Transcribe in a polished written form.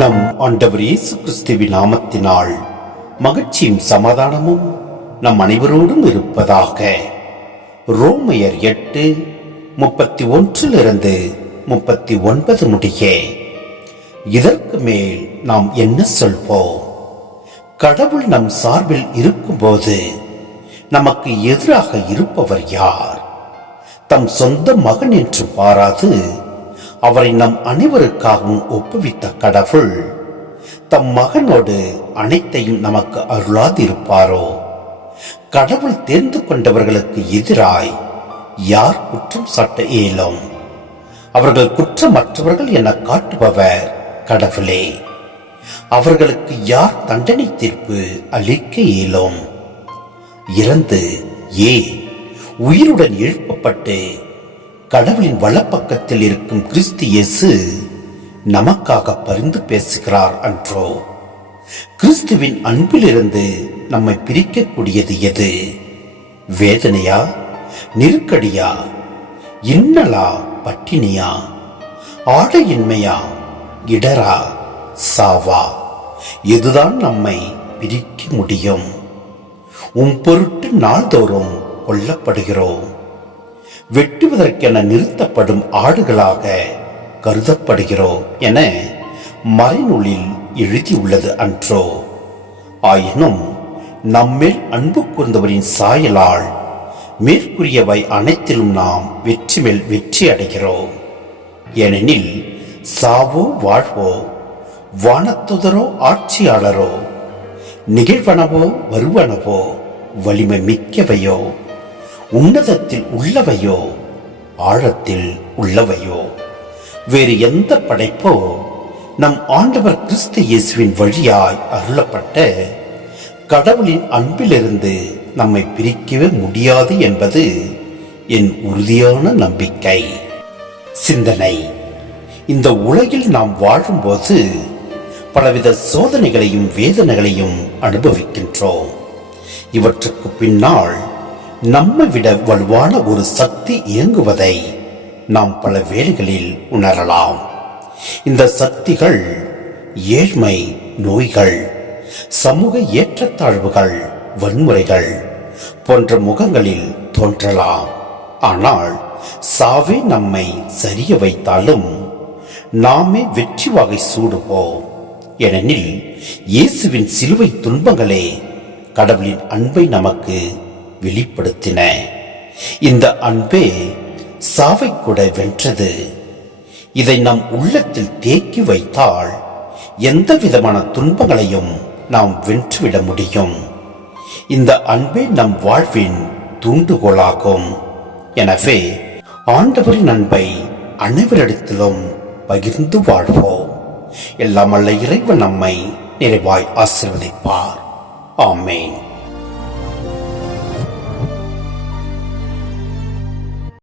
நம் ஆண்டவர் இயேசு கிறிஸ்துவின் நாமத்தினால் மகிழ்ச்சியும் சமாதானமும் நம் அனைவரோடும் இருப்பதாக. ரோமையர் 8:31-39 முடிய. இதற்கு மேல் நாம் என்ன சொல்வோம்? கடவுள் நம் சார்பில் இருக்கும்போது நமக்கு எதிராக இருப்பவர் யார்? தம் சொந்த மகன் என்று பாராது அவரை நம் அனைவருக்காகவும் ஒப்புவித்த கடவுள் தம் மகனோடு அனைத்தையும் நமக்கு அருளாதிருப்பாரோ? கடவுள் தேர்ந்து கொண்டவர்களுக்கு எதிராய் யார் குற்றம் சாட்ட இயலும்? அவர்கள் குற்றமற்றவர்கள் என காட்டுபவர் கடவுளே. அவர்களுக்கு யார் தண்டனை தீர்ப்பு அளிக்க இயலும்? இறந்து உயிருடன் எழுப்பப்பட்டு கடவுளின் வலப்பக்கத்தில் இருக்கும் கிறிஸ்து இயேசு நமக்காக பரிந்து பேசுகிறார் அன்றோ? கிறிஸ்துவின் அன்பிலிருந்து நம்மை பிரிக்கக்கூடியது எது? வேதனையா, நெருக்கடியா, இன்னலா, பட்டினியா, ஆடையின்மையா, இடரா, சாவா? எதுதான் நம்மை பிரிக்க முடியும்? உன் பொருட்டு நாள்தோறும் கொல்லப்படுகிறோம், வெட்டுவதற்கென நிறுத்தப்படும் ஆடுகளாக கருதப்படுகிறோம் என மறைநூலில் எழுதியுள்ளது அன்றோ? ஆயினும் நம்மேல் அன்பு கூர்ந்தவரின் சாயலால் மேற்கூறியவை அனைத்திலும் நாம் வெற்றி மேல் வெற்றி அடைகிறோம். ஏனெனில் சாவோ வாழ்வோ, வானத்துதரோ ஆட்சியாளரோ, நிகழ்வனவோ வருவனவோ, வலிமை மிக்கவையோ, உன்னதத்தில் உள்ளவையோ, ஆழத்தில் உள்ளவையோ, வேறு எந்த படைப்போ நம் ஆண்டவர் கிறிஸ்து இயேசுவின் வழியாய் அருளப்பட்ட கடவுளின் அன்பிலிருந்து நம்மை பிரிக்கவே முடியாது என்பது என் உறுதியான நம்பிக்கை. சிந்தனை: இந்த உலகில் நாம் வாழும்போது பலவித சோதனைகளையும் வேதனைகளையும் அனுபவிக்கின்றோம். இவற்றுக்கு பின்னால் நம்மை விட வலுவான ஒரு சக்தி இயங்குவதை நாம் பல வேளைகளில் உணரலாம். இந்த சக்திகள் ஏழ்மை, நோய்கள், சமூக ஏற்றத்தாழ்வுகள், வன்முறைகள் போன்ற முகங்களில் தோன்றலாம். ஆனால் சாவே நம்மை சரிய வைத்தாலும் நாமே வெற்றி வாகை சூடுவோம். ஏனெனில் இயேசுவின் சிலுவை துன்பங்களே கடவுளின் அன்பை நமக்கு வெளிப்படுத்தின. இந்த அன்பே சாவை கூட வென்றது. இதை நம் உள்ளத்தில் தேக்கி வைத்தால் எந்த விதமான துன்பங்களையும் நாம் வென்றுவிட முடியும். இந்த அன்பே நம் வாழ்வின் தூண்டுகோலாகும். எனவே ஆண்டவரின் அன்பை அனைவரிடத்திலும் பகிர்ந்து வாழ்வோம். எல்லாம் வல்ல இறைவன் நம்மை நிறைவாய் ஆசீர்வதிப்பார். ஆமென்.